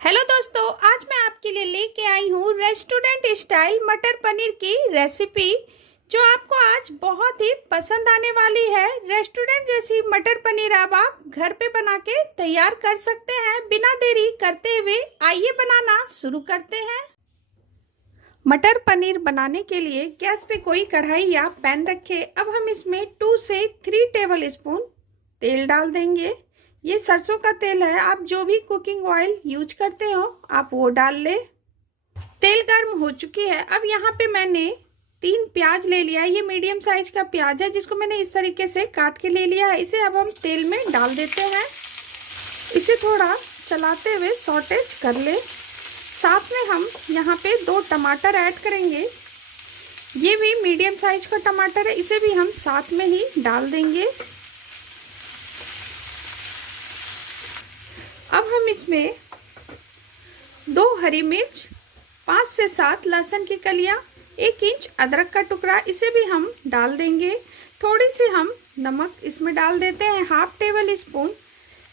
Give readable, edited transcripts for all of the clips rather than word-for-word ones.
Hello दोस्तों, आज मैं आपके लिए लेके आई हूँ रेस्टोरेंट स्टाइल मटर पनीर की रेसिपी जो आपको आज बहुत ही पसंद आने वाली है। रेस्टोरेंट जैसी मटर पनीर अब आप घर पे बना के तैयार कर सकते हैं। बिना देरी करते हुए आइए बनाना शुरू करते हैं। मटर पनीर बनाने के लिए गैस पे कोई कढ़ाई या पैन रखें। अब हम इसमें 2 से 3 टेबल स्पून तेल डाल देंगे। ये सरसों का तेल है, आप जो भी कुकिंग ऑयल यूज करते हो आप वो डाल ले। तेल गर्म हो चुकी है। अब यहाँ पे मैंने 3 प्याज ले लिया है। ये मीडियम साइज का प्याज है जिसको मैंने इस तरीके से काट के ले लिया है। इसे अब हम तेल में डाल देते हैं। इसे थोड़ा चलाते हुए सॉटेज कर ले। साथ में हम यहाँ पे 2 टमाटर ऐड करेंगे। ये भी मीडियम साइज का टमाटर है, इसे भी हम साथ में ही डाल देंगे। अब हम इसमें 2 हरी मिर्च, 5 से 7 लहसुन की कलियां, 1 इंच अदरक का टुकड़ा, इसे भी हम डाल देंगे। थोड़ी सी हम नमक इसमें डाल देते हैं, हाफ टेबल स्पून।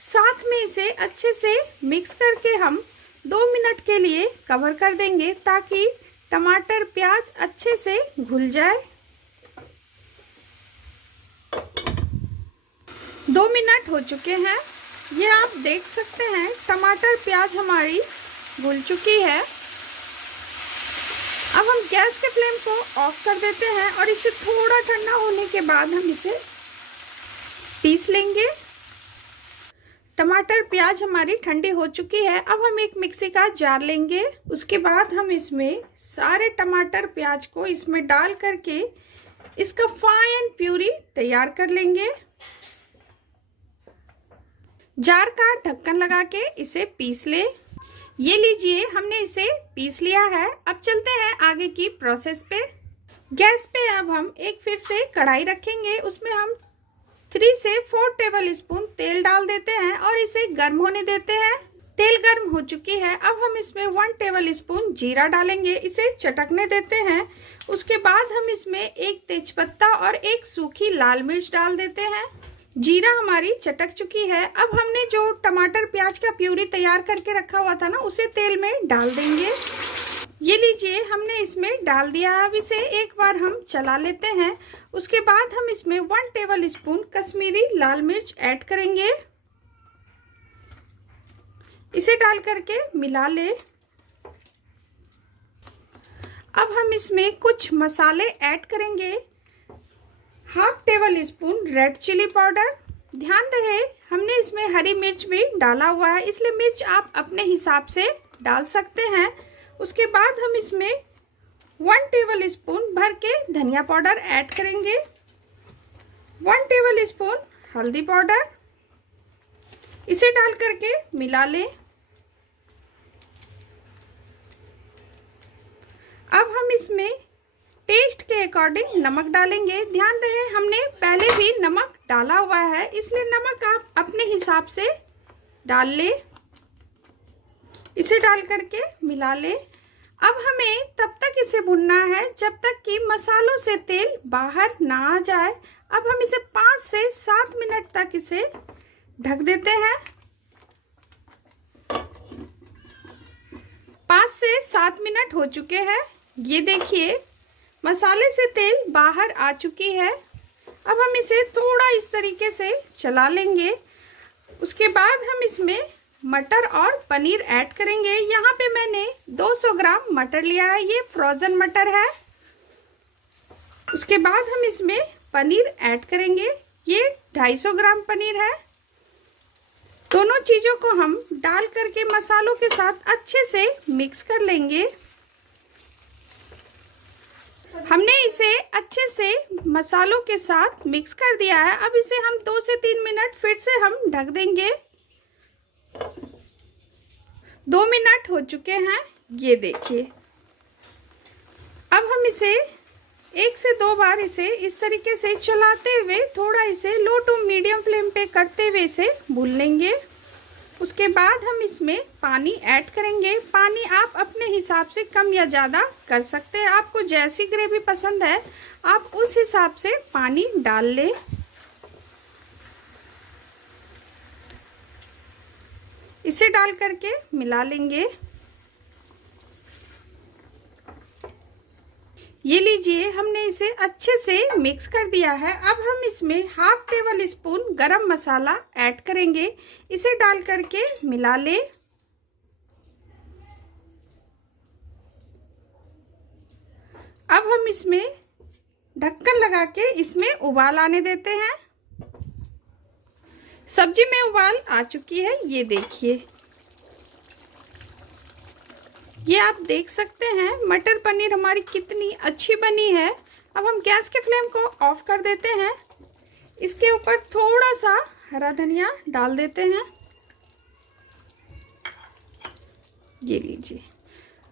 साथ में इसे अच्छे से मिक्स करके हम 2 मिनट के लिए कवर कर देंगे ताकि टमाटर प्याज अच्छे से घुल जाए। 2 मिनट हो चुके हैं। ये आप देख सकते हैं टमाटर प्याज हमारी घुल चुकी है। अब हम गैस के फ्लेम को ऑफ कर देते हैं और इसे थोड़ा ठंडा होने के बाद हम इसे पीस लेंगे। टमाटर प्याज हमारी ठंडी हो चुकी है। अब हम एक मिक्सी का जार लेंगे। उसके बाद हम इसमें सारे टमाटर प्याज को इसमें डाल करके इसका फाइन प्यूरी तैयार कर लेंगे। जार का ढक्कन लगा के इसे पीस ले। ये लीजिए, हमने इसे पीस लिया है। अब चलते हैं आगे की प्रोसेस पे। गैस पे अब हम एक फिर से कढ़ाई रखेंगे। उसमें हम 3 से 4 टेबल स्पून तेल डाल देते हैं और इसे गर्म होने देते हैं। तेल गर्म हो चुकी है। अब हम इसमें 1 टेबल स्पून जीरा डालेंगे, इसे चटकने देते हैं। उसके बाद हम इसमें 1 तेजपत्ता और 1 सूखी लाल मिर्च डाल देते हैं। जीरा हमारी चटक चुकी है। अब हमने जो टमाटर प्याज का प्यूरी तैयार करके रखा हुआ था ना, उसे तेल में डाल देंगे। ये लीजिए, हमने इसमें डाल दिया। अब इसे एक बार हम चला लेते हैं। उसके बाद हम इसमें 1 टेबल स्पून कश्मीरी लाल मिर्च ऐड करेंगे। इसे डाल करके मिला ले। अब हम इसमें कुछ मसाले ऐड करेंगे। Half tablespoon red chilli powder. ध्यान रहे हमने इसमें हरी मिर्च भी डाला हुआ है, इसलिए मिर्च आप अपने हिसाब से डाल सकते हैं। उसके बाद हम इसमें 1 टेबल स्पून भर के धनिया पाउडर ऐड करेंगे। 1 टेबल स्पून हल्दी पाउडर। इसे डाल करके मिला लें। अब हम इसमें टेस्ट के अकॉर्डिंग नमक डालेंगे। ध्यान रहे हमने पहले भी नमक डाला हुआ है, इसलिए नमक आप अपने हिसाब से डाल ले। इसे डाल करके मिला ले। अब हमें तब तक इसे भुनना है जब तक कि मसालों से तेल बाहर ना आ जाए। अब हम इसे 5 से 7 मिनट तक इसे ढक देते हैं। 5 से 7 मिनट हो चुके हैं। ये देखिए मसाले से तेल बाहर आ चुकी है। अब हम इसे थोड़ा इस तरीके से चला लेंगे। उसके बाद हम इसमें मटर और पनीर ऐड करेंगे। यहाँ पे मैंने 200 ग्राम मटर लिया है, ये फ्रोज़न मटर है। उसके बाद हम इसमें पनीर ऐड करेंगे, ये 250 ग्राम पनीर है। दोनों चीज़ों को हम डाल करके मसालों के साथ अच्छे से मिक्स कर लेंगे। हमने इसे अच्छे से मसालों के साथ मिक्स कर दिया है। अब इसे हम 2 से 3 मिनट फिर से हम ढक देंगे। 2 मिनट हो चुके हैं, ये देखिए। अब हम इसे 1 से 2 बार इसे इस तरीके से चलाते हुए थोड़ा इसे लो टू मीडियम फ्लेम पे करते हुए इसे भून लेंगे। उसके बाद हम इसमें पानी ऐड करेंगे। पानी आप अपने हिसाब से कम या ज़्यादा कर सकते हैं। आपको जैसी ग्रेवी पसंद है आप उस हिसाब से पानी डाल लें। इसे डाल करके मिला लेंगे। ये लीजिए, हमने इसे अच्छे से मिक्स कर दिया है। अब हम इसमें हाफ टेबल स्पून गरम मसाला ऐड करेंगे। इसे डाल करके मिला लें। अब हम इसमें ढक्कन लगा के इसमें उबाल आने देते हैं। सब्जी में उबाल आ चुकी है, ये देखिए। ये आप देख सकते हैं मटर पनीर हमारी कितनी अच्छी बनी है। अब हम गैस के फ्लेम को ऑफ कर देते हैं। इसके ऊपर थोड़ा सा हरा धनिया डाल देते हैं। ये लीजिए,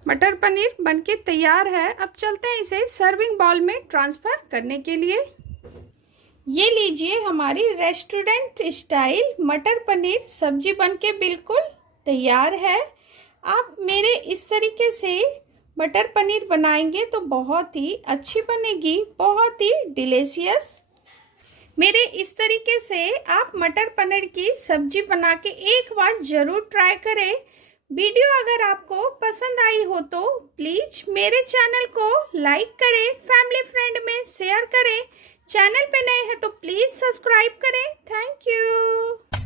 मटर पनीर बनके तैयार है। अब चलते हैं इसे सर्विंग बाउल में ट्रांसफ़र करने के लिए। ये लीजिए, हमारी रेस्टोरेंट स्टाइल मटर पनीर सब्जी बनके बिल्कुल तैयार है। आप मेरे इस तरीके से मटर पनीर बनाएंगे तो बहुत ही अच्छी बनेगी, बहुत ही डिलीशियस। मेरे इस तरीके से आप मटर पनीर की सब्जी बना के एक बार ज़रूर ट्राई करें। वीडियो अगर आपको पसंद आई हो तो प्लीज़ मेरे चैनल को लाइक करें, फैमिली फ्रेंड में शेयर करें। चैनल पे नए हैं तो प्लीज़ सब्सक्राइब करें। Thank you.